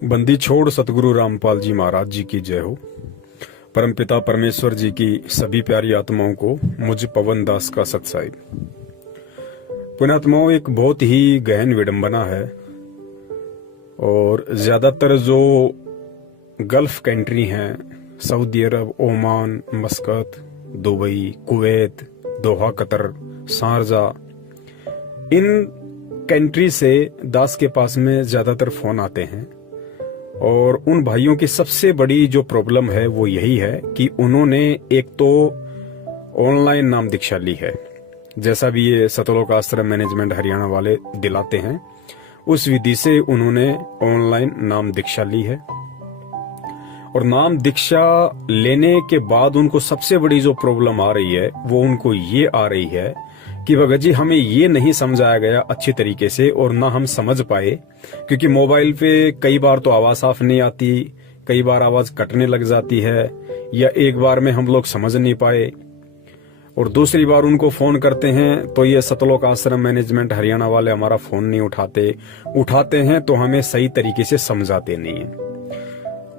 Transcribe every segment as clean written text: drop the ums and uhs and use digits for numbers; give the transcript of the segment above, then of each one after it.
बंदी छोड़ सतगुरु रामपाल जी महाराज जी की जय हो। परमपिता परमेश्वर जी की सभी प्यारी आत्माओं को मुझ पवन दास का सत्साई। पुण्यात्माओं, एक बहुत ही गहन विडंबना है और ज्यादातर जो गल्फ कंट्री हैं, Saudi Arab, Oman, मस्कत, Dubai, Kuwait, Doha, Qatar, Sharjah, in country से दास के पास में ज्यादातर फोन आते हैं और उन भाइयों की सबसे बड़ी जो प्रॉब्लम है वो यही है कि उन्होंने एक तो ऑनलाइन नाम दीक्षा ली है, जैसा भी ये सतलोक आश्रम मैनेजमेंट हरियाणा वाले दिलाते हैं, उस विधि से उन्होंने ऑनलाइन नाम दीक्षा ली है। और नाम दीक्षा लेने के बाद उनको सबसे बड़ी जो प्रॉब्लम आ रही है वो उनको ये आ रही है कि भगत जी हमें ये नहीं समझाया गया अच्छी तरीके से और ना हम समझ पाए, क्योंकि मोबाइल पे कई बार तो आवाज साफ नहीं आती, कई बार आवाज कटने लग जाती है, या एक बार में हम लोग समझ नहीं पाए और दूसरी बार उनको फोन करते हैं तो ये सतलोक आश्रम मैनेजमेंट हरियाणा वाले हमारा फोन नहीं उठाते हैं तो हमें सही तरीके से समझाते नहीं है।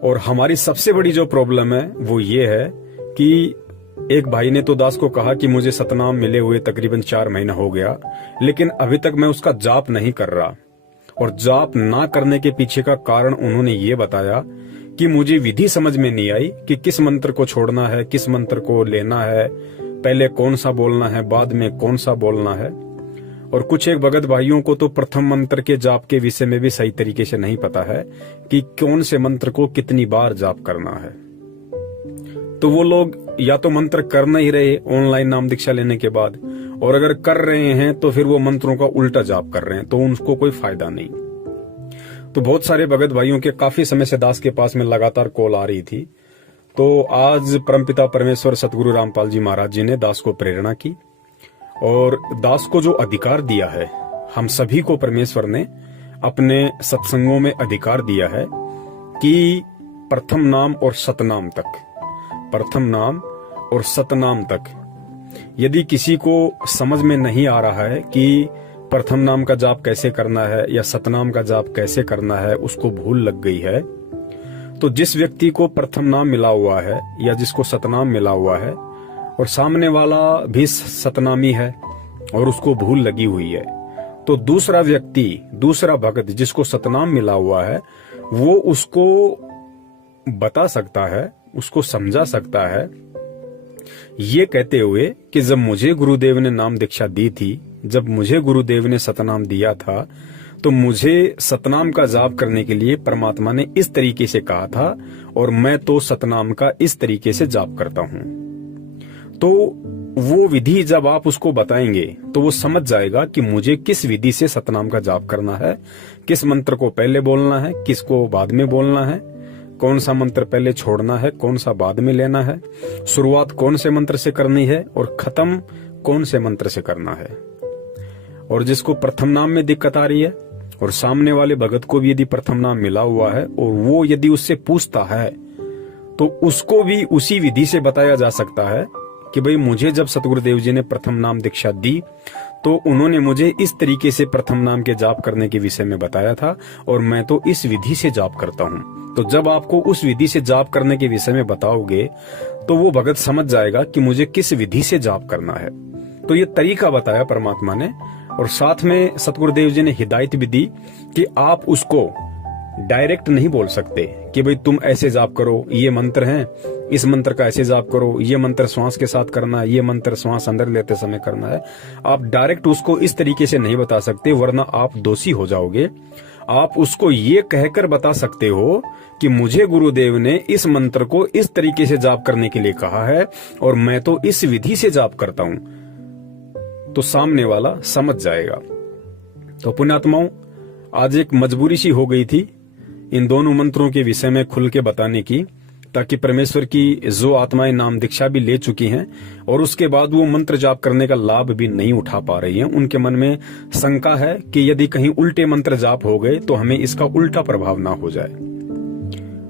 और हमारी सबसे बड़ी जो प्रॉब्लम है वो ये है कि एक भाई ने तो दास को कहा कि मुझे सतनाम मिले हुए तकरीबन 4 महीना हो गया, लेकिन अभी तक मैं उसका जाप नहीं कर रहा। और जाप ना करने के पीछे का कारण उन्होंने ये बताया कि मुझे विधि समझ में नहीं आई कि किस मंत्र को छोड़ना है, किस मंत्र को लेना है, पहले कौन सा बोलना है, बाद में कौन सा बोलना है। और कुछ एक भगत भाइयों को तो प्रथम मंत्र के जाप के विषय में भी सही तरीके से नहीं पता है कि कौन से मंत्र को कितनी बार जाप करना है। तो वो लोग या तो मंत्र कर नहीं रहे ऑनलाइन नाम दीक्षा लेने के बाद, और अगर कर रहे हैं तो फिर वो मंत्रों का उल्टा जाप कर रहे हैं, तो उनको कोई फायदा नहीं। तो बहुत सारे भगत भाइयों के काफी समय से दास के पास में लगातार कॉल आ रही थी। तो आज परमपिता परमेश्वर सतगुरु रामपाल जी महाराज जी ने दास को प्रेरणा की और दास को जो अधिकार दिया है, हम सभी को परमेश्वर ने अपने सत्संगों में अधिकार दिया है कि प्रथम नाम और सतनाम तक, प्रथम नाम और सतनाम तक, यदि किसी को समझ में नहीं आ रहा है कि प्रथम नाम का जाप कैसे करना है या सतनाम का जाप कैसे करना है, उसको भूल लग गई है, तो जिस व्यक्ति को प्रथम नाम मिला हुआ है या जिसको सतनाम मिला हुआ है और सामने वाला भी सतनामी है और उसको भूल लगी हुई है, तो दूसरा व्यक्ति, दूसरा भगत जिसको सतनाम मिला हुआ है, वो उसको बता सकता है, उसको समझा सकता है, ये कहते हुए कि जब मुझे गुरुदेव ने नाम दीक्षा दी थी, जब मुझे गुरुदेव ने सतनाम दिया था, तो मुझे सतनाम का जाप करने के लिए परमात्मा ने इस तरीके से कहा था और मैं तो सतनाम का इस तरीके से जाप करता हूं। तो वो विधि जब आप उसको बताएंगे तो वो समझ जाएगा कि मुझे किस विधि से सतनाम का जाप करना है, किस मंत्र को पहले बोलना है, किसको बाद में बोलना है, कौन सा मंत्र पहले छोड़ना है, कौन सा बाद में लेना है, शुरुआत कौन से मंत्र से करनी है और खत्म कौन से मंत्र से करना है। और जिसको प्रथम नाम में दिक्कत आ रही है और सामने वाले भगत को भी यदि प्रथम नाम मिला हुआ है और वो यदि उससे पूछता है तो उसको भी उसी विधि से बताया जा सकता है कि भाई मुझे जब सतगुरुदेव जी ने प्रथम नाम दीक्षा दी तो उन्होंने मुझे इस तरीके से प्रथम नाम के जाप करने के विषय में बताया था और मैं तो इस विधि से जाप करता हूं। तो जब आपको उस विधि से जाप करने के विषय में बताओगे तो वो भगत समझ जाएगा कि मुझे किस विधि से जाप करना है। तो ये तरीका बताया परमात्मा ने और साथ में सतगुरुदेव जी ने हिदायत भी दी कि आप उसको डायरेक्ट नहीं बोल सकते कि भाई तुम ऐसे जाप करो, ये मंत्र हैं, इस मंत्र का ऐसे जाप करो, ये मंत्र श्वास के साथ करना है, ये मंत्र श्वास अंदर लेते समय करना है। आप डायरेक्ट उसको इस तरीके से नहीं बता सकते, वरना आप दोषी हो जाओगे। आप उसको ये कहकर बता सकते हो कि मुझे गुरुदेव ने इस मंत्र को इस तरीके से जाप करने के लिए कहा है और मैं तो इस विधि से जाप करता हूं, तो सामने वाला समझ जाएगा। तो पुण्यात्माओं, आज एक मजबूरी सी हो गई थी इन दोनों मंत्रों के विषय में खुल के बताने की, ताकि परमेश्वर की जो आत्माएं नाम दीक्षा भी ले चुकी हैं और उसके बाद वो मंत्र जाप करने का लाभ भी नहीं उठा पा रही हैं, उनके मन में शंका है कि यदि कहीं उल्टे मंत्र जाप हो गए तो हमें इसका उल्टा प्रभाव ना हो जाए।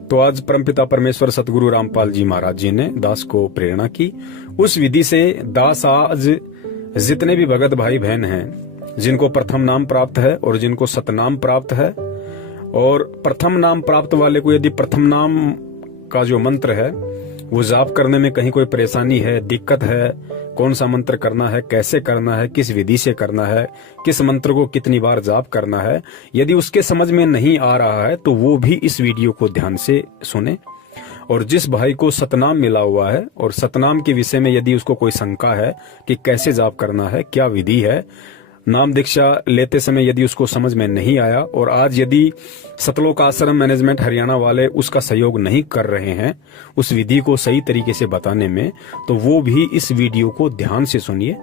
तो आज परमपिता परमेश्वर सतगुरु रामपाल जी महाराज जी ने दास को प्रेरणा की। उस विधि से दास आज जितने भी भगत भाई बहन हैं जिनको प्रथम नाम प्राप्त है और जिनको सतनाम प्राप्त है, और प्रथम नाम प्राप्त वाले को यदि प्रथम नाम का जो मंत्र है वो जाप करने में कहीं कोई परेशानी है, दिक्कत है, कौन सा मंत्र करना है, कैसे करना है, किस विधि से करना है, किस मंत्र को कितनी बार जाप करना है, यदि उसके समझ में नहीं आ रहा है तो वो भी इस वीडियो को ध्यान से सुने। और जिस भाई को सतनाम मिला हुआ है और सतनाम के विषय में यदि उसको कोई शंका है कि कैसे जाप करना है, क्या विधि है, नाम दीक्षा लेते समय यदि उसको समझ में नहीं आया और आज यदि सतलोक आश्रम मैनेजमेंट हरियाणा वाले उसका सहयोग नहीं कर रहे हैं उस विधि को सही तरीके से बताने में, तो वो भी इस वीडियो को ध्यान से सुनिए।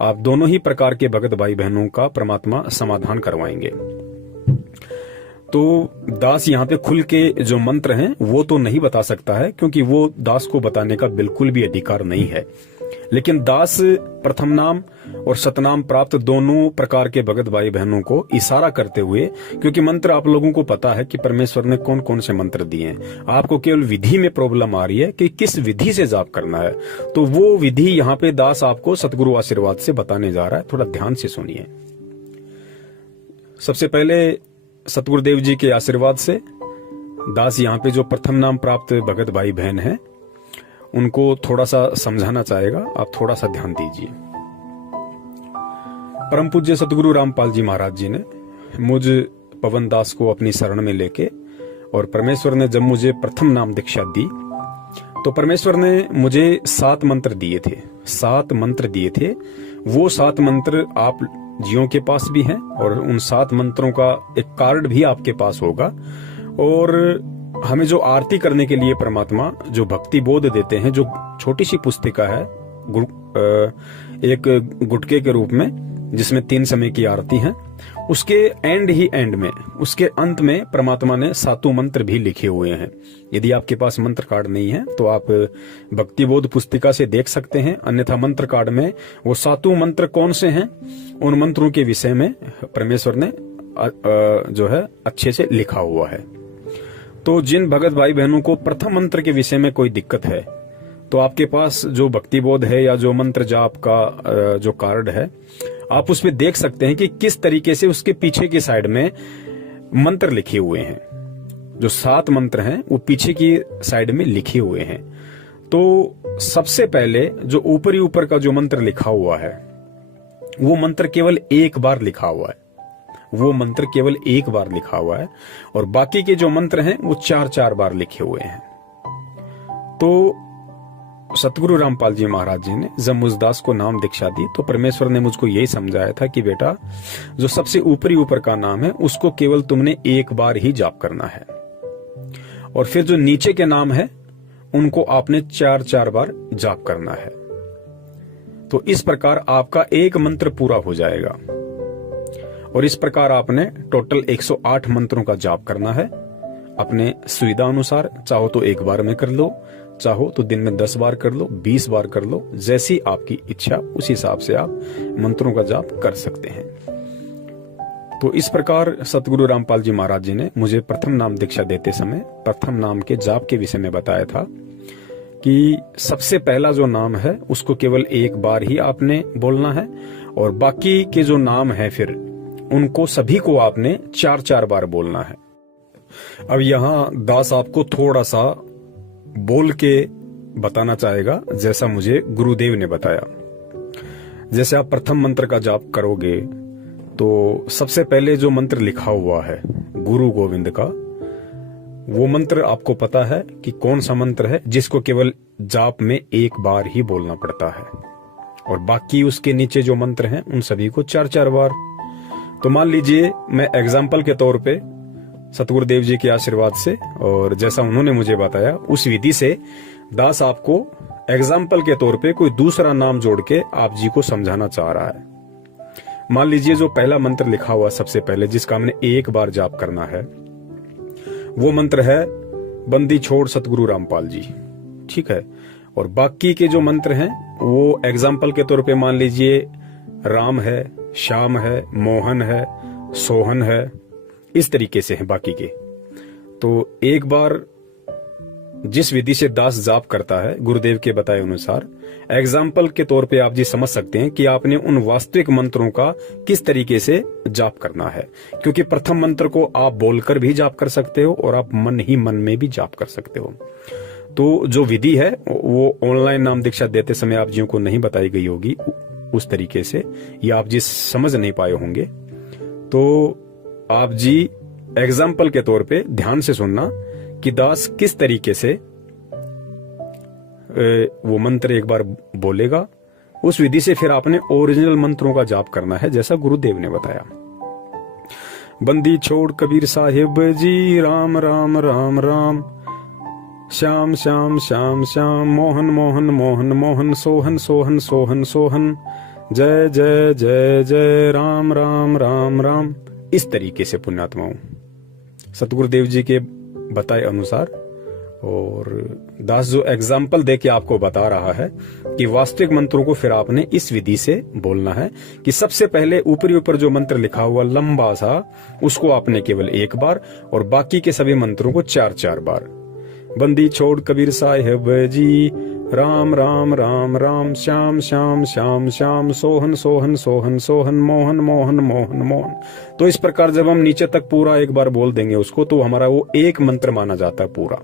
आप दोनों ही प्रकार के भगत भाई बहनों का परमात्मा समाधान करवाएंगे। तो दास यहाँ पे खुल के जो मंत्र हैं वो तो नहीं बता सकता है, क्योंकि वो दास को बताने का बिल्कुल भी अधिकार नहीं है। लेकिन दास प्रथम नाम और सतनाम प्राप्त दोनों प्रकार के भगत भाई बहनों को इशारा करते हुए, क्योंकि मंत्र आप लोगों को पता है कि परमेश्वर ने कौन कौन से मंत्र दिए हैं, आपको केवल विधि में प्रॉब्लम आ रही है कि किस विधि से जाप करना है, तो वो विधि यहाँ पे दास आपको सतगुरु आशीर्वाद से बताने जा रहा है। थोड़ा ध्यान से सुनिए। सबसे पहले सतगुरुदेव जी के आशीर्वाद से दास यहाँ पे जो प्रथम नाम प्राप्त भगत भाई बहन हैं उनको थोड़ा सा समझाना चाहेगा, आप थोड़ा सा ध्यान दीजिए। परम पूज्य सतगुरु रामपाल जी महाराज जी ने मुझ पवन दास को अपनी शरण में लेके, और परमेश्वर ने जब मुझे प्रथम नाम दीक्षा दी तो परमेश्वर ने मुझे 7 मंत्र दिए थे। 7 मंत्र दिए थे। वो 7 मंत्र आप जियों के पास भी हैं और उन 7 मंत्रों का एक कार्ड भी आपके पास होगा। और हमें जो आरती करने के लिए परमात्मा जो भक्ति बोध देते हैं, जो छोटी सी पुस्तिका है एक गुटके के रूप में जिसमें 3 समय की आरती है, उसके एंड में, उसके अंत में परमात्मा ने 7 मंत्र भी लिखे हुए हैं। यदि आपके पास मंत्र कार्ड नहीं है तो आप भक्ति बोध पुस्तिका से देख सकते हैं, अन्यथा मंत्र कार्ड में वो 7 मंत्र कौन से हैं उन मंत्रों के विषय में परमेश्वर ने जो है अच्छे से लिखा हुआ है। तो जिन भगत भाई बहनों को प्रथम मंत्र के विषय में कोई दिक्कत है तो आपके पास जो भक्ति बोध है या जो मंत्र जाप का जो कार्ड है, आप उसमें देख सकते हैं कि किस तरीके से उसके पीछे की साइड में मंत्र लिखे हुए हैं। जो 7 मंत्र हैं वो पीछे की साइड में लिखे हुए हैं। तो सबसे पहले जो ऊपर का जो मंत्र लिखा हुआ है वो मंत्र केवल एक बार लिखा हुआ है, वो मंत्र केवल एक बार लिखा हुआ है, और बाकी के जो मंत्र हैं वो 4-4 बार लिखे हुए हैं। तो सतगुरु रामपाल जी महाराज जी ने जब मुझदास को नाम दीक्षा दी तो परमेश्वर ने मुझको यही समझाया था कि बेटा, जो सबसे ऊपर का नाम है उसको केवल तुमने एक बार ही जाप करना है, और फिर जो नीचे के नाम है उनको आपने 4-4 बार जाप करना है। तो इस प्रकार आपका एक मंत्र पूरा हो जाएगा, और इस प्रकार आपने टोटल 108 मंत्रों का जाप करना है अपने सुविधा अनुसार। चाहो तो एक बार में कर लो, चाहो तो दिन में 10 बार कर लो, 20 बार कर लो, जैसी आपकी इच्छा उस हिसाब से आप मंत्रों का जाप कर सकते हैं। तो इस प्रकार सतगुरु रामपाल जी महाराज जी ने मुझे प्रथम नाम दीक्षा देते समय प्रथम नाम के जाप के विषय में बताया था कि सबसे पहला जो नाम है उसको केवल एक बार ही आपने बोलना है, और बाकी के जो नाम है फिर उनको सभी को आपने 4-4 बार बोलना है। अब यहाँ दास आपको थोड़ा सा बोल के बताना चाहेगा जैसा मुझे गुरुदेव ने बताया। जैसे आप प्रथम मंत्र का जाप करोगे तो सबसे पहले जो मंत्र लिखा हुआ है गुरु गोविंद का, वो मंत्र आपको पता है कि कौन सा मंत्र है जिसको केवल जाप में एक बार ही बोलना पड़ता है, और बाकी उसके नीचे जो मंत्र हैं उन सभी को 4-4 बार। तो मान लीजिए मैं एग्जाम्पल के तौर पे सतगुरुदेव जी के आशीर्वाद से और जैसा उन्होंने मुझे बताया उस विधि से दास आपको एग्जाम्पल के तौर पे कोई दूसरा नाम जोड़ के आप जी को समझाना चाह रहा है। मान लीजिए जो पहला मंत्र लिखा हुआ सबसे पहले जिसका हमने एक बार जाप करना है वो मंत्र है बंदी छोड़ सतगुरु रामपाल जी, ठीक है। और बाकी के जो मंत्र हैं वो एग्जाम्पल के तौर पे मान लीजिए राम है, श्याम है, मोहन है, सोहन है, इस तरीके से हैं बाकी के। तो एक बार जिस विधि से दास जाप करता है गुरुदेव के बताए अनुसार, एग्जाम्पल के तौर पे आप जी समझ सकते हैं कि आपने उन वास्तविक मंत्रों का किस तरीके से जाप करना है। क्योंकि प्रथम मंत्र को आप बोलकर भी जाप कर सकते हो और आप मन ही मन में भी जाप कर सकते हो। तो जो विधि है वो ऑनलाइन नाम दीक्षा देते समय आप जियों को नहीं बताई गई होगी उस तरीके से, या आप जी समझ नहीं पाए होंगे। तो आप जी एग्जाम्पल के तौर पे ध्यान से सुनना कि दास किस तरीके से वो मंत्र एक बार बोलेगा, उस विधि से फिर आपने ओरिजिनल मंत्रों का जाप करना है जैसा गुरुदेव ने बताया। बंदी छोड़ कबीर साहिब जी, राम राम राम राम, श्याम श्याम श्याम श्याम, मोहन मोहन मोहन मोहन, सोहन सोहन सोहन सोहन, जय जय जय जय, राम राम राम राम। इस तरीके से पुण्यात्माओं सतगुरुदेव जी के बताए अनुसार, और दास जो एग्जाम्पल दे के आपको बता रहा है कि वास्तविक मंत्रों को फिर आपने इस विधि से बोलना है कि सबसे पहले ऊपरी ऊपर जो मंत्र लिखा हुआ लंबा सा, उसको आपने केवल एक बार और बाकी के सभी मंत्रों को 4-4 बार। बंदी छोड़ कबीर साहिब जी, राम राम राम राम, श्याम श्याम श्याम श्याम, सोहन सोहन सोहन सोहन, मोहन मोहन मोहन मोहन। तो इस प्रकार जब हम नीचे तक पूरा एक बार बोल देंगे उसको, तो हमारा वो एक मंत्र माना जाता है पूरा।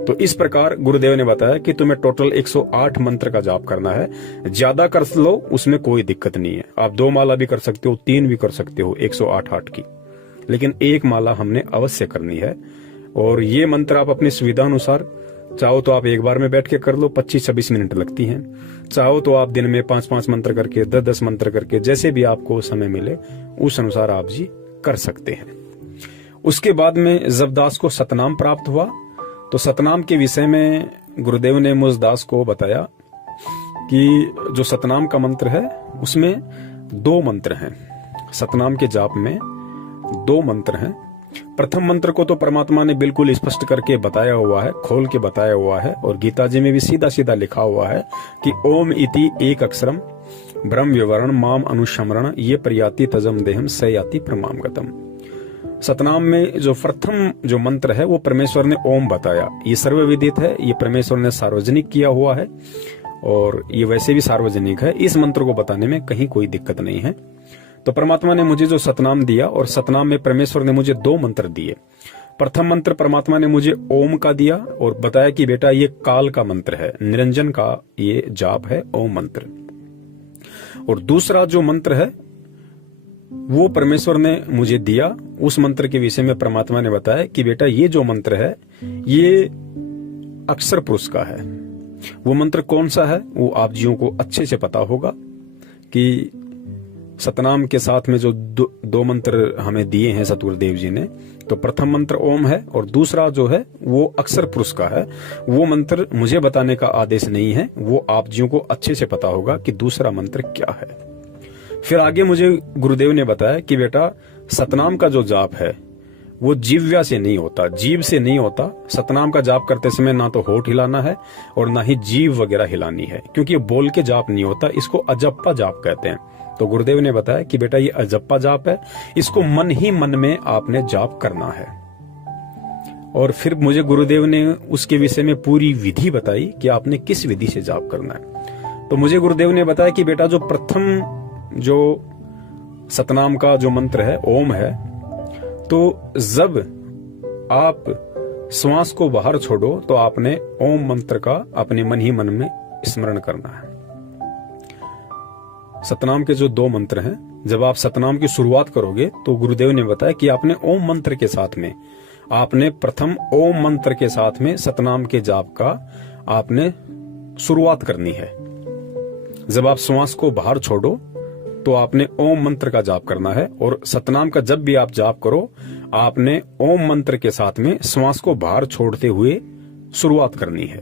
तो इस प्रकार गुरुदेव ने बताया कि तुम्हें टोटल 108 मंत्र का जाप करना है। ज्यादा कर लो उसमें कोई दिक्कत नहीं है, आप 2 माला भी कर सकते हो, 3 भी कर सकते हो 108 की, लेकिन एक माला हमने अवश्य करनी है। और ये मंत्र आप अपनी सुविधा अनुसार चाहो तो आप एक बार में बैठ के कर लो, 25-26 मिनट लगती हैं। चाहो तो आप दिन में 5-5 मंत्र करके, 10-10 मंत्र करके, जैसे भी आपको समय मिले उस अनुसार आप जी कर सकते हैं। उसके बाद में जब दास को सतनाम प्राप्त हुआ, तो सतनाम के विषय में गुरुदेव ने मुझ दास को बताया कि जो सतनाम का मंत्र है उसमें 2 मंत्र हैं। सतनाम के जाप में 2 मंत्र हैं। प्रथम मंत्र को तो परमात्मा ने बिल्कुल स्पष्ट करके बताया हुआ है, खोल के बताया हुआ है, और गीता जी में भी सीधा सीधा लिखा हुआ है कि ओम इति एक अक्षरम ब्रह्म विवरण माम अनुशमरण, ये प्रयाति तजम देहम स याति प्रमाम गतम। सतनाम में जो प्रथम जो मंत्र है वो परमेश्वर ने ओम बताया। ये सर्वविदित है, ये परमेश्वर ने सार्वजनिक किया हुआ है और ये वैसे भी सार्वजनिक है। इस मंत्र को बताने में कहीं कोई दिक्कत नहीं है। तो परमात्मा ने मुझे जो सतनाम दिया, और सतनाम में परमेश्वर ने मुझे 2 मंत्र दिए। प्रथम मंत्र परमात्मा ने मुझे ओम का दिया और बताया कि बेटा ये काल का मंत्र है, निरंजन का ये जाप है ओम मंत्र। और दूसरा जो मंत्र है वो परमेश्वर ने मुझे दिया। उस मंत्र के विषय में परमात्मा ने बताया कि बेटा ये जो मंत्र है ये अक्षर पुरुष का है। वो मंत्र कौन सा है वो आप जियों को अच्छे से पता होगा कि सतनाम के साथ में जो 2 मंत्र हमें दिए हैं सतगुरुदेव जी ने, तो प्रथम मंत्र ओम है और दूसरा जो है वो अक्षर पुरुष का है। वो मंत्र मुझे बताने का आदेश नहीं है, वो आप जियों को अच्छे से पता होगा कि दूसरा मंत्र क्या है। फिर आगे मुझे गुरुदेव ने बताया कि बेटा सतनाम का जो जाप है वो जीव्या से नहीं होता, जीव से नहीं होता। सतनाम का जाप करते समय ना तो होठ हिलाना है और ना ही जीव वगैरह हिलानी है, क्योंकि ये बोल के जाप नहीं होता, इसको अजप्पा जाप कहते हैं। तो गुरुदेव ने बताया कि बेटा ये अजप्पा जाप है, इसको मन ही मन में आपने जाप करना है। और फिर मुझे गुरुदेव ने उसके विषय में पूरी विधि बताई कि आपने किस विधि से जाप करना है। तो मुझे गुरुदेव ने बताया कि बेटा जो प्रथम जो सतनाम का जो मंत्र है ओम है, तो जब आप श्वास को बाहर छोड़ो तो आपने ओम मंत्र का अपने मन ही मन में स्मरण करना है। सतनाम के जो 2 मंत्र हैं, जब आप सतनाम की शुरुआत करोगे तो गुरुदेव ने बताया कि आपने ओम मंत्र के साथ में, आपने प्रथम ओम मंत्र के साथ में सतनाम के जाप का आपने शुरुआत करनी है। जब आप श्वास को बाहर छोड़ो तो आपने ओम मंत्र का जाप करना है, और सतनाम का जब भी आप जाप करो आपने ओम मंत्र के साथ में श्वास को बाहर छोड़ते हुए शुरुआत करनी है।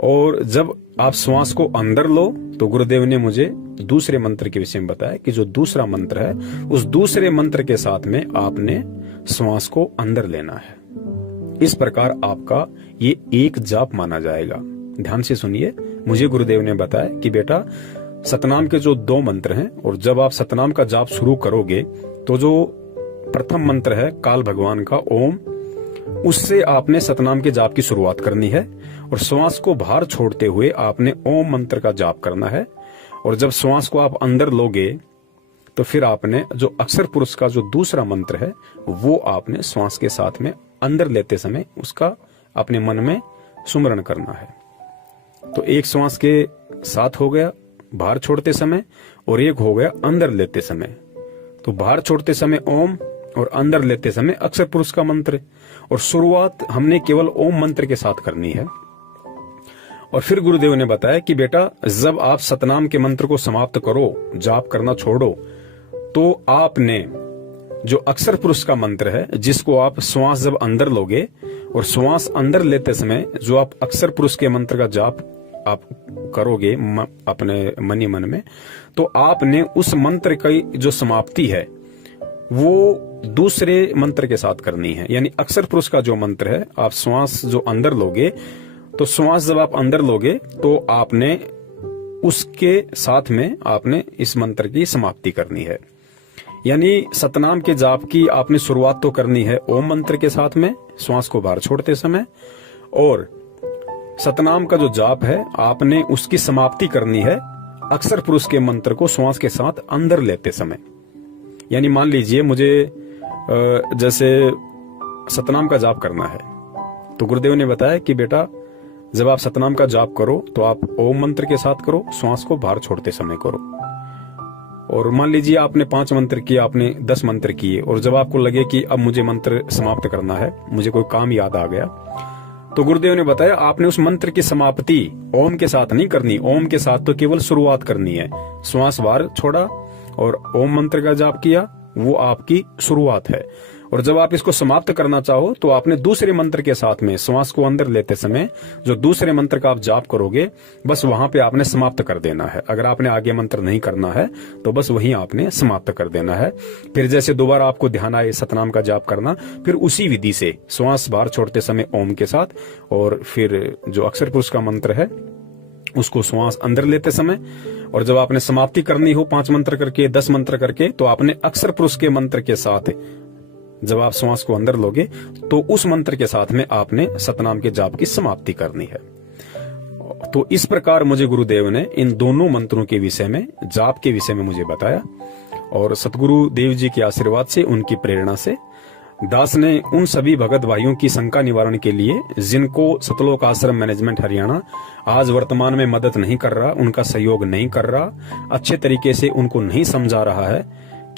और जब आप श्वास को अंदर लो तो गुरुदेव ने मुझे दूसरे मंत्र के विषय में बताया कि जो दूसरा मंत्र है उस दूसरे मंत्र के साथ में आपने श्वास को अंदर लेना है। इस प्रकार आपका ये एक जाप माना जाएगा। ध्यान से सुनिए, मुझे गुरुदेव ने बताया कि बेटा सतनाम के जो 2 मंत्र हैं, और जब आप सतनाम का जाप शुरू करोगे तो जो प्रथम मंत्र है काल भगवान का ओम, उससे आपने सतनाम के जाप की शुरुआत करनी है और श्वास को बाहर छोड़ते हुए आपने ओम मंत्र का जाप करना है। और जब श्वास को आप अंदर लोगे तो फिर आपने जो अक्षर पुरुष का जो दूसरा मंत्र है वो आपने श्वास के साथ में अंदर लेते समय उसका अपने मन में सुमरण करना है। तो एक श्वास के साथ हो गया बाहर छोड़ते समय और एक हो गया अंदर लेते समय। तो बाहर छोड़ते समय ओम और अंदर लेते समय अक्षर पुरुष का मंत्र, और शुरुआत हमने केवल ओम मंत्र के साथ करनी है। और फिर गुरुदेव ने बताया कि बेटा जब आप सतनाम के मंत्र को समाप्त करो, जाप करना छोड़ो, तो आपने जो अक्षर पुरुष का मंत्र है जिसको आप श्वास जब अंदर लोगे और श्वास अंदर लेते समय जो आप अक्षर पुरुष के मंत्र का जाप आप करोगे अपने मनी मन में, तो आपने उस मंत्र की जो समाप्ति है वो दूसरे मंत्र के साथ करनी है। यानी अक्षर पुरुष का जो मंत्र है आप श्वास जो अंदर लोगे, तो श्वास जब आप अंदर लोगे तो आपने उसके साथ में आपने इस मंत्र की समाप्ति करनी है। यानी सतनाम के जाप की आपने शुरुआत तो करनी है ओम मंत्र के साथ में श्वास को बाहर छोड़ते समय, और सतनाम का जो जाप है आपने उसकी समाप्ति करनी है अक्षर पुरुष के मंत्र को श्वास के साथ अंदर लेते समय। यानी मान लीजिए मुझे जैसे सतनाम का जाप करना है, तो गुरुदेव ने बताया कि बेटा जब आप सतनाम का जाप करो तो आप ओम मंत्र के साथ करो, श्वास को बाहर छोड़ते समय करो। और मान लीजिए आपने 5 मंत्र किए, आपने 10 मंत्र किए, और जब आपको लगे कि अब मुझे मंत्र समाप्त करना है, मुझे कोई काम याद आ गया, तो गुरुदेव ने बताया आपने उस मंत्र की समाप्ति ओम के साथ नहीं करनी। ओम के साथ तो केवल शुरुआत करनी है। श्वास बाहर छोड़ा और ओम मंत्र का जाप किया, वो आपकी शुरुआत है। और जब आप इसको समाप्त करना चाहो तो आपने दूसरे मंत्र के साथ में श्वास को अंदर लेते समय जो दूसरे मंत्र का आप जाप करोगे बस वहां पे आपने समाप्त कर देना है। अगर आपने आगे मंत्र नहीं करना है तो बस वहीं आपने समाप्त कर देना है। फिर जैसे दोबारा आपको ध्यान आए सतनाम का जाप करना, फिर उसी विधि से श्वास बाहर छोड़ते समय ओम के साथ, और फिर जो अक्षर पुरुष का मंत्र है उसको श्वास अंदर लेते समय, और जब आपने समाप्ति करनी हो 5 मंत्र करके 10 मंत्र करके, तो आपने अक्षर पुरुष के मंत्र के साथ जब आप श्वास को अंदर लोगे तो उस मंत्र के साथ में आपने सतनाम के जाप की समाप्ति करनी है। तो इस प्रकार मुझे गुरुदेव ने इन दोनों मंत्रों के विषय में, जाप के विषय में मुझे बताया, और सतगुरु देव जी के आशीर्वाद से, उनकी प्रेरणा से दास ने उन सभी भगत भाइयों की शंका निवारण के लिए जिनको सतलोक आश्रम मैनेजमेंट हरियाणा आज वर्तमान में मदद नहीं कर रहा, उनका सहयोग नहीं कर रहा, अच्छे तरीके से उनको नहीं समझा रहा है,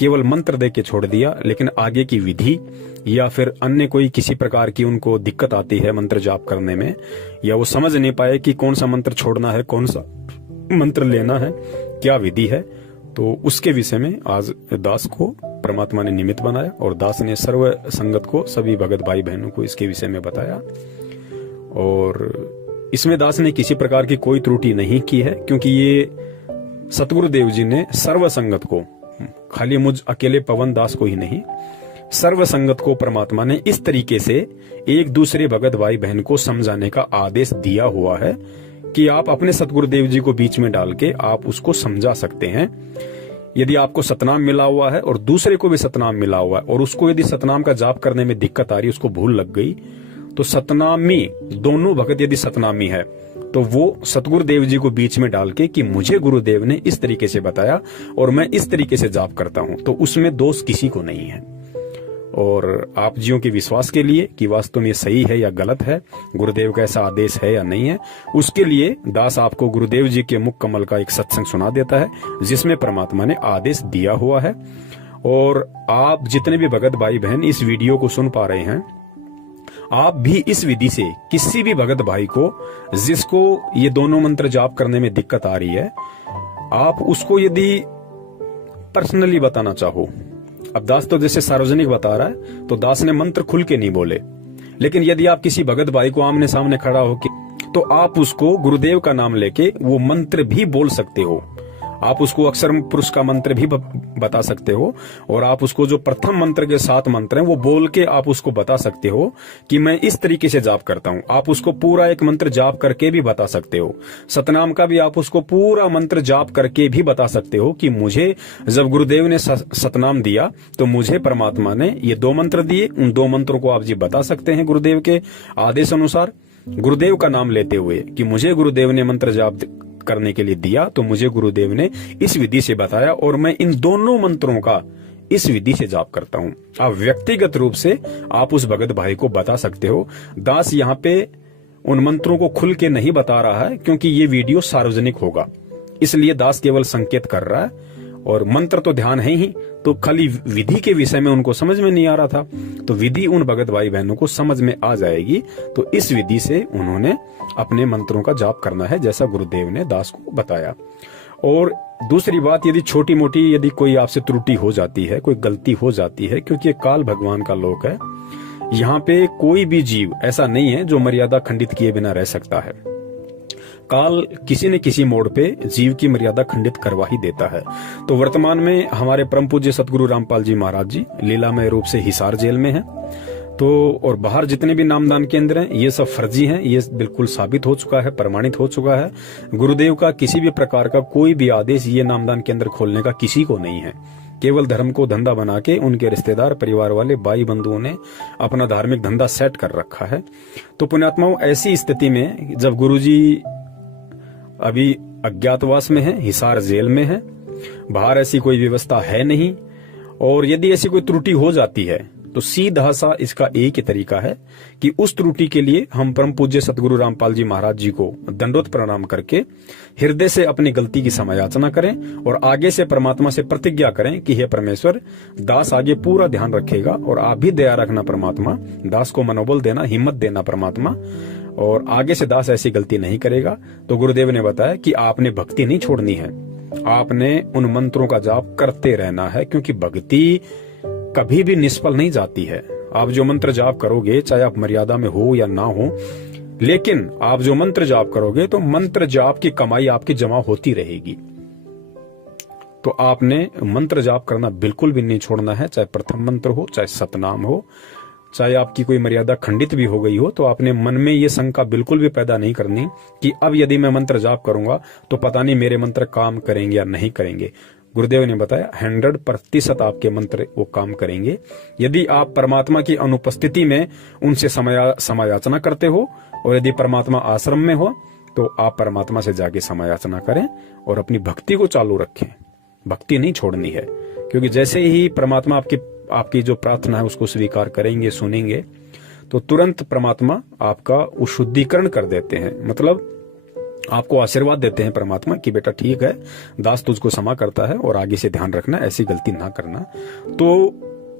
केवल मंत्र दे के छोड़ दिया, लेकिन आगे की विधि या फिर अन्य कोई किसी प्रकार की उनको दिक्कत आती है मंत्र जाप करने में, या वो समझ नहीं पाए कि कौन सा मंत्र छोड़ना है, कौन सा मंत्र लेना है, क्या विधि है, तो उसके विषय में आज दास को परमात्मा ने निमित्त बनाया और दास ने सर्व संगत को, सभी भगत भाई बहनों को इसके विषय में बताया। और इसमें दास ने किसी प्रकार की कोई त्रुटि नहीं की है, क्योंकि ये सतगुरु देव जी ने सर्व संगत को, खाली मुझ अकेले पवन दास को ही नहीं, सर्व संगत को परमात्मा ने इस तरीके से एक दूसरे भगत भाई बहन को समझाने का आदेश दिया हुआ है कि आप अपने सतगुरुदेव जी को बीच में डाल के आप उसको समझा सकते हैं। यदि आपको सतनाम मिला हुआ है और दूसरे को भी सतनाम मिला हुआ है और उसको यदि सतनाम का जाप करने में दिक्कत आ रही है, उसको भूल लग गई, तो सतनामी दोनों भगत यदि सतनामी है तो वो सतगुरुदेव जी को बीच में डाल के कि मुझे गुरुदेव ने इस तरीके से बताया और मैं इस तरीके से जाप करता हूं, तो उसमें दोष किसी को नहीं है। और आप जियों के विश्वास के लिए कि वास्तव में ये सही है या गलत है, गुरुदेव का ऐसा आदेश है या नहीं है, उसके लिए दास आपको गुरुदेव जी के मुख कमल का एक सत्संग सुना देता है जिसमें परमात्मा ने आदेश दिया हुआ है। और आप जितने भी भगत भाई बहन इस वीडियो को सुन पा रहे हैं, आप भी इस विधि से किसी भी भगत भाई को जिसको ये दोनों मंत्र जाप करने में दिक्कत आ रही है, आप उसको यदि पर्सनली बताना चाहो, अब दास तो जैसे सार्वजनिक बता रहा है तो दास ने मंत्र खुल के नहीं बोले, लेकिन यदि आप किसी भगत भाई को आमने सामने खड़ा होके तो आप उसको गुरुदेव का नाम लेके वो मंत्र भी बोल सकते हो। आप उसको अक्षर पुरुष का मंत्र भी बता सकते हो, और आप उसको जो प्रथम मंत्र के 7 मंत्र हैं वो बोल के आप उसको बता सकते हो कि मैं इस तरीके से जाप करता हूं। आप उसको पूरा एक मंत्र जाप करके भी बता सकते हो। सतनाम का भी आप उसको पूरा मंत्र जाप करके भी बता सकते हो कि मुझे जब गुरुदेव ने सतनाम दिया तो मुझे परमात्मा ने ये 2 मंत्र दिए। उन 2 मंत्रों को आप जी बता सकते हैं गुरुदेव के आदेश अनुसार, गुरुदेव का नाम लेते हुए कि मुझे गुरुदेव ने मंत्र जाप करने के लिए दिया, तो मुझे गुरुदेव ने इस विधि से बताया और मैं इन दोनों मंत्रों का इस विधि से जाप करता हूं। आप व्यक्तिगत रूप से आप उस भगत भाई को बता सकते हो। दास यहाँ पे उन मंत्रों को खुल के नहीं बता रहा है क्योंकि ये वीडियो सार्वजनिक होगा, इसलिए दास केवल संकेत कर रहा है, और मंत्र तो ध्यान है ही, तो खाली विधि के विषय में उनको समझ में नहीं आ रहा था, तो विधि उन भगत भाई बहनों को समझ में आ जाएगी। तो इस विधि से उन्होंने अपने मंत्रों का जाप करना है जैसा गुरुदेव ने दास को बताया। और दूसरी बात, यदि छोटी मोटी यदि कोई आपसे त्रुटि हो जाती है, कोई गलती हो जाती है, क्योंकि ये काल भगवान का लोक है, यहाँ पे कोई भी जीव ऐसा नहीं है जो मर्यादा खंडित किए बिना रह सकता है। काल किसी न किसी मोड़ पे जीव की मर्यादा खंडित करवा ही देता है। तो वर्तमान में हमारे परम पूज्य सतगुरु रामपाल जी महाराज जी लीलामय रूप से हिसार जेल में हैं। तो और बाहर जितने भी नामदान केंद्र हैं ये सब फर्जी हैं, ये बिल्कुल साबित हो चुका है, प्रमाणित हो चुका है। गुरुदेव का किसी भी प्रकार का कोई भी आदेश ये नामदान केंद्र खोलने का किसी को नहीं है। केवल धर्म को धंधा बना के उनके रिश्तेदार परिवार वाले भाई बंधुओं ने अपना धार्मिक धंधा सेट कर रखा है। तो पुण्यात्माओं, ऐसी स्थिति में जब गुरुजी अभी अज्ञातवास में है, हिसार जेल में है, बाहर ऐसी कोई व्यवस्था है नहीं, और यदि ऐसी कोई त्रुटि हो जाती है तो सीधा सा इसका एक ही तरीका है कि उस त्रुटि के लिए हम परम पूज्य सतगुरु रामपाल जी महाराज जी को दंडोत प्रणाम करके हृदय से अपनी गलती की समायाचना करें और आगे से परमात्मा से प्रतिज्ञा करें कि हे परमेश्वर, दास आगे पूरा ध्यान रखेगा और आप भी दया रखना परमात्मा, दास को मनोबल देना, हिम्मत देना परमात्मा, और आगे से दास ऐसी गलती नहीं करेगा। तो गुरुदेव ने बताया कि आपने भक्ति नहीं छोड़नी है, आपने उन मंत्रों का जाप करते रहना है, क्योंकि भक्ति कभी भी निष्फल नहीं जाती है। आप जो मंत्र जाप करोगे, चाहे आप मर्यादा में हो या ना हो, लेकिन आप जो मंत्र जाप करोगे तो मंत्र जाप की कमाई आपकी जमा होती रहेगी। तो आपने मंत्र जाप करना बिल्कुल भी नहीं छोड़ना है, चाहे प्रथम मंत्र हो, चाहे सतनाम हो, चाहे आपकी कोई मर्यादा खंडित भी हो गई हो, तो आपने मन में ये शंका बिल्कुल भी पैदा नहीं करनी कि अब यदि मैं मंत्र जाप करूंगा तो पता नहीं मेरे मंत्र काम करेंगे या नहीं करेंगे। गुरुदेव ने बताया 100% आपके मंत्र वो काम करेंगे यदि आप परमात्मा की अनुपस्थिति में उनसे समायाचना करते हो, और यदि परमात्मा आश्रम में हो तो आप परमात्मा से जाके समायाचना करें और अपनी भक्ति को चालू रखें। भक्ति नहीं छोड़नी है, क्योंकि जैसे ही परमात्मा आपकी जो प्रार्थना है उसको स्वीकार करेंगे, सुनेंगे, तो तुरंत परमात्मा आपका वो शुद्धिकरण कर देते हैं। मतलब आपको आशीर्वाद देते हैं परमात्मा कि बेटा ठीक है, दास तुझको क्षमा करता है और आगे से ध्यान रखना, ऐसी गलती ना करना। तो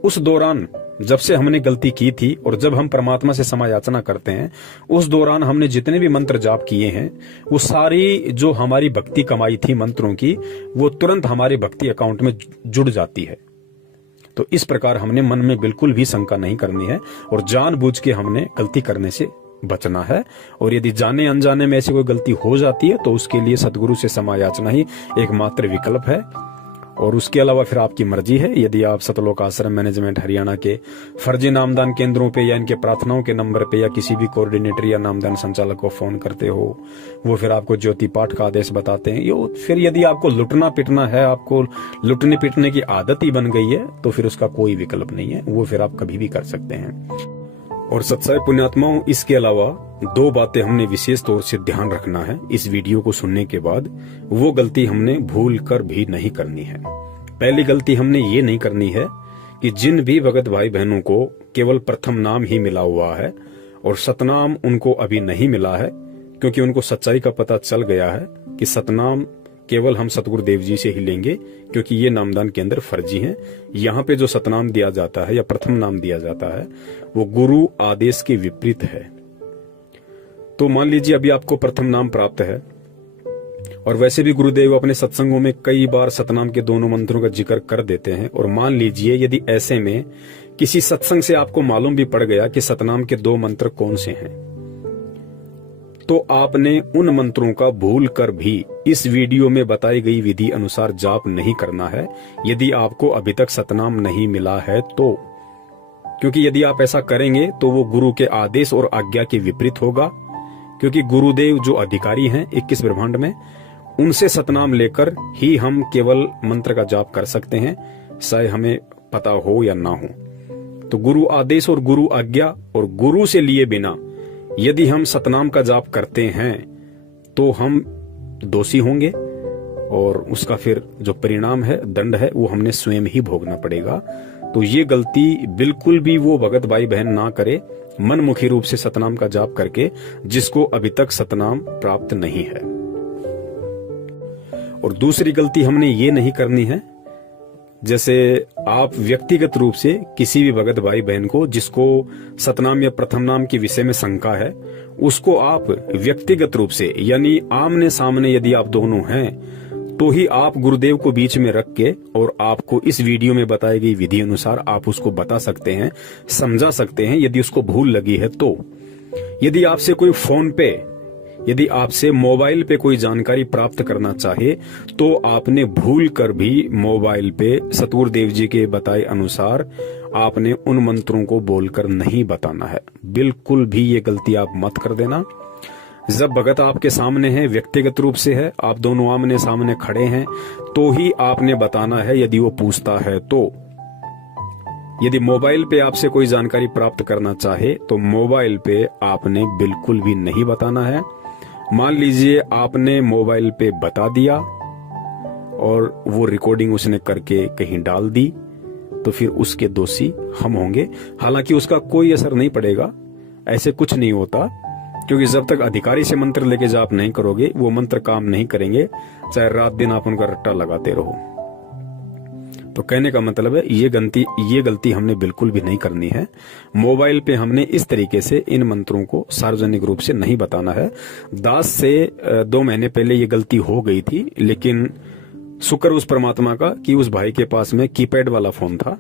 उस दौरान जब से हमने गलती की थी और जब हम परमात्मा से समायाचना करते हैं, उस दौरान हमने जितने भी मंत्र जाप किए हैं वो सारी जो हमारी भक्ति कमाई थी मंत्रों की, वो तुरंत हमारे भक्ति अकाउंट में जुड़ जाती है। तो इस प्रकार हमने मन में बिल्कुल भी शंका नहीं करनी है और जानबूझ के हमने गलती करने से बचना है। और यदि जाने अनजाने में ऐसी कोई गलती हो जाती है तो उसके लिए सदगुरु से समायाचना ही एकमात्र विकल्प है, और उसके अलावा फिर आपकी मर्जी है। यदि आप सतलोक आश्रम मैनेजमेंट हरियाणा के फर्जी नामदान केंद्रों पे या इनके प्रार्थनाओं के नंबर पे या किसी भी कोऑर्डिनेटर या नामदान संचालक को फोन करते हो, वो फिर आपको ज्योति पाठ का आदेश बताते हैं, यो फिर यदि आपको लुटना पिटना है, आपको लुटने पिटने की आदत ही बन गई है, तो फिर उसका कोई विकल्प नहीं है, वो फिर आप कभी भी कर सकते हैं। और सत्साई पुण्यात्माओं, इसके अलावा 2 बातें हमने विशेष तौर से ध्यान रखना है इस वीडियो को सुनने के बाद। वो गलती हमने भूल कर भी नहीं करनी है। पहली गलती हमने ये नहीं करनी है कि जिन भी भगत भाई बहनों को केवल प्रथम नाम ही मिला हुआ है और सतनाम उनको अभी नहीं मिला है, क्योंकि उनको सच्चाई का पता चल गया है कि सतनाम केवल हम सतगुरुदेव जी से ही लेंगे, क्योंकि ये नामदान केंद्र फर्जी हैं। यहाँ पे जो सतनाम दिया जाता है या प्रथम नाम दिया जाता है वो गुरु आदेश के विपरीत है। तो मान लीजिए अभी आपको प्रथम नाम प्राप्त है, और वैसे भी गुरुदेव अपने सत्संगों में कई बार सतनाम के दोनों मंत्रों का जिक्र कर देते हैं, और मान लीजिए यदि ऐसे में किसी सत्संग से आपको मालूम भी पड़ गया कि सतनाम के 2 मंत्र कौन से हैं, तो आपने उन मंत्रों का भूल कर भी इस वीडियो में बताई गई विधि अनुसार जाप नहीं करना है यदि आपको अभी तक सतनाम नहीं मिला है तो, क्योंकि यदि आप ऐसा करेंगे तो वो गुरु के आदेश और आज्ञा के विपरीत होगा। क्योंकि गुरुदेव जो अधिकारी हैं 21 ब्रह्मांड में, उनसे सतनाम लेकर ही हम केवल मंत्र का जाप कर सकते हैं, चाहे हमें पता हो या ना हो। तो गुरु आदेश और गुरु आज्ञा और गुरु से लिए बिना यदि हम सतनाम का जाप करते हैं तो हम दोषी होंगे और उसका फिर जो परिणाम है, दंड है, वो हमने स्वयं ही भोगना पड़ेगा। तो ये गलती बिल्कुल भी वो भगत भाई बहन ना करे मनमुखी रूप से सतनाम का जाप करके, जिसको अभी तक सतनाम प्राप्त नहीं है। और दूसरी गलती हमने ये नहीं करनी है, जैसे आप व्यक्तिगत रूप से किसी भी भगत भाई बहन को जिसको सतनाम या प्रथम नाम के विषय में शंका है, उसको आप व्यक्तिगत रूप से यानी आमने सामने यदि आप दोनों हैं तो ही आप गुरुदेव को बीच में रख के और आपको इस वीडियो में बताई गई विधि अनुसार आप उसको बता सकते हैं, समझा सकते हैं यदि उसको भूल लगी है तो। यदि आपसे कोई फोन पे, यदि आपसे मोबाइल पे कोई जानकारी प्राप्त करना चाहे तो आपने भूल कर भी मोबाइल पे सतगुरुदेव जी के बताए अनुसार आपने उन मंत्रों को बोलकर नहीं बताना है। बिल्कुल भी ये गलती आप मत कर देना। जब भगत आपके सामने है, व्यक्तिगत रूप से है, आप दोनों आमने सामने खड़े हैं, तो ही आपने बताना है यदि वो पूछता है तो। यदि मोबाइल पे आपसे कोई जानकारी प्राप्त करना चाहे तो मोबाइल पे आपने बिल्कुल भी नहीं बताना है। मान लीजिए आपने मोबाइल पे बता दिया और वो रिकॉर्डिंग उसने करके कहीं डाल दी, तो फिर उसके दोषी हम होंगे। हालांकि उसका कोई असर नहीं पड़ेगा, ऐसे कुछ नहीं होता, क्योंकि जब तक अधिकारी से मंत्र लेके जाप नहीं करोगे वो मंत्र काम नहीं करेंगे, चाहे रात दिन आप उनका रट्टा लगाते रहो। तो कहने का मतलब है ये गलती हमने बिल्कुल भी नहीं करनी है। मोबाइल पे हमने इस तरीके से इन मंत्रों को सार्वजनिक रूप से नहीं बताना है। दास से 2 महीने पहले ये गलती हो गई थी, लेकिन शुक्र उस परमात्मा का कि उस भाई के पास में कीपैड वाला फोन था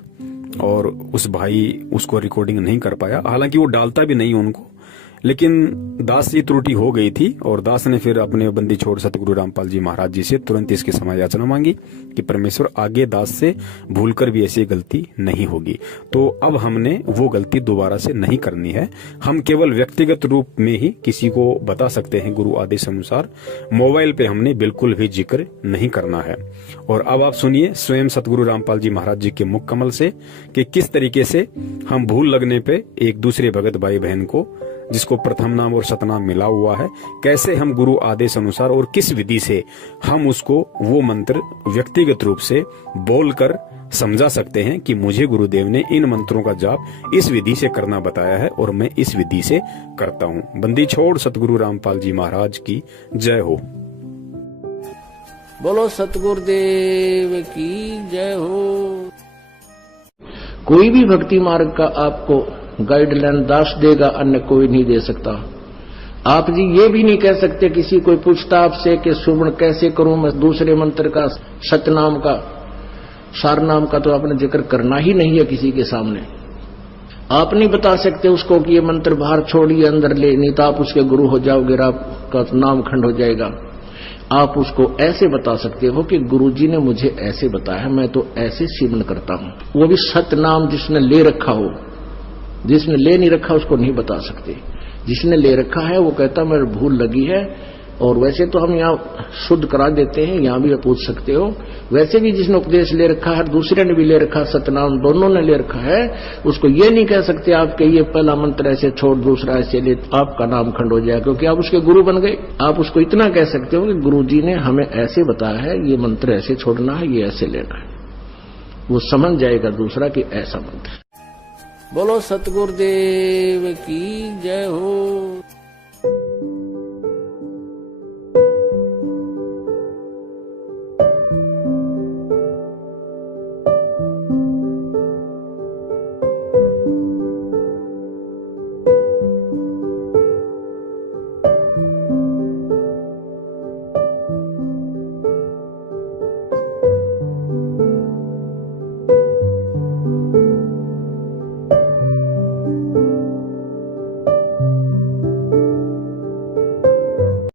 और उस भाई उसको रिकॉर्डिंग नहीं कर पाया। हालांकि वो डालता भी नहीं उनको, लेकिन दास से त्रुटि हो गई थी और दास ने फिर अपने बंदी छोड़ सतगुरु रामपाल जी महाराज जी से तुरंत इसकी क्षमा याचना मांगी कि परमेश्वर आगे दास से भूलकर भी ऐसी गलती नहीं होगी। तो अब हमने वो गलती दोबारा से नहीं करनी है। हम केवल व्यक्तिगत रूप में ही किसी को बता सकते हैं गुरु आदेश अनुसार। मोबाइल पे हमने बिल्कुल भी जिक्र नहीं करना है। और अब आप सुनिए स्वयं सतगुरु रामपाल जी महाराज जी के मुख कमल से कि किस तरीके से हम भूल लगने पे एक दूसरे भगत भाई बहन को जिसको प्रथम नाम और सतनाम मिला हुआ है, कैसे हम गुरु आदेश अनुसार और किस विधि से हम उसको वो मंत्र व्यक्तिगत रूप से बोलकर समझा सकते हैं कि मुझे गुरुदेव ने इन मंत्रों का जाप इस विधि से करना बताया है और मैं इस विधि से करता हूँ। बंदी छोड़ सतगुरु रामपाल जी महाराज की जय हो। बोलो सतगुरुदेव की जय हो। कोई भी भक्ति मार्ग का आपको गाइडलाइन दास देगा, अन्य कोई नहीं दे सकता। आप जी ये भी नहीं कह सकते, किसी कोई पूछता आपसे कि सुमन कैसे करूं मैं दूसरे मंत्र का, सतनाम का, सारनाम का, तो आपने जिक्र करना ही नहीं है किसी के सामने। आप नहीं बता सकते उसको कि ये मंत्र बाहर छोड़िए अंदर ले, नहीं तो आप उसके गुरु हो जाओगे, आपका नाम खंड हो जाएगा। आप उसको ऐसे बता सकते हो कि गुरुजी ने मुझे ऐसे बताया, मैं तो ऐसे सिमरन करता हूं। वो भी सतनाम जिसने ले रखा हो, जिसने ले नहीं रखा उसको नहीं बता सकते। जिसने ले रखा है वो कहता मेरे भूल लगी है। और वैसे तो हम यहाँ शुद्ध करा देते हैं, यहाँ भी आप पूछ सकते हो। वैसे भी जिसने उपदेश ले रखा है, दूसरे ने भी ले रखा, सतनाम दोनों ने ले रखा है, उसको ये नहीं कह सकते आप कि ये पहला मंत्र ऐसे छोड़ दूसरा ऐसे ले, आपका नाम खंड हो जाए, क्योंकि आप उसके गुरु बन गए। आप उसको इतना कह सकते हो कि गुरुजी ने हमें ऐसे बताया है, ये मंत्र ऐसे छोड़ना है, ये ऐसे लेना है। वो समझ जाएगा दूसरा कि ऐसा मंत्र। बोलो सतगुरुदेव की जय हो।